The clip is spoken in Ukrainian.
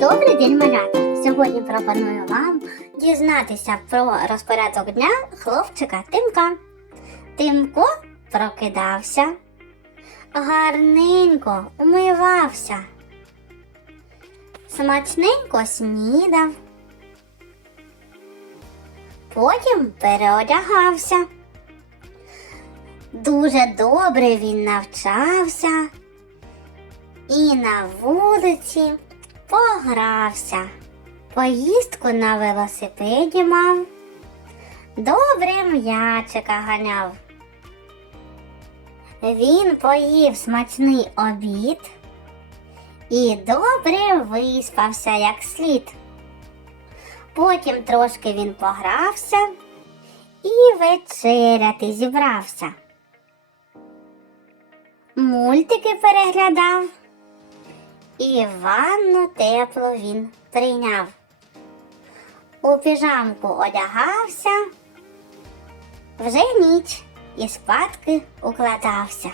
Добрий день, малята! Сьогодні пропоную вам дізнатися про розпорядок дня хлопчика Тимка. Тимко прокидався, гарненько умивався, смачненько снідав, потім переодягався. Дуже добре він навчався і на вулиці погрався. Поїздку на велосипеді мав, добре м'ячика ганяв. Він поїв смачний обід і добре виспався як слід. Потім трошки він погрався і вечеряти зібрався. Мультики переглядав і ванну теплу він прийняв. У піжамку одягався, вже ніч і спадки укладався.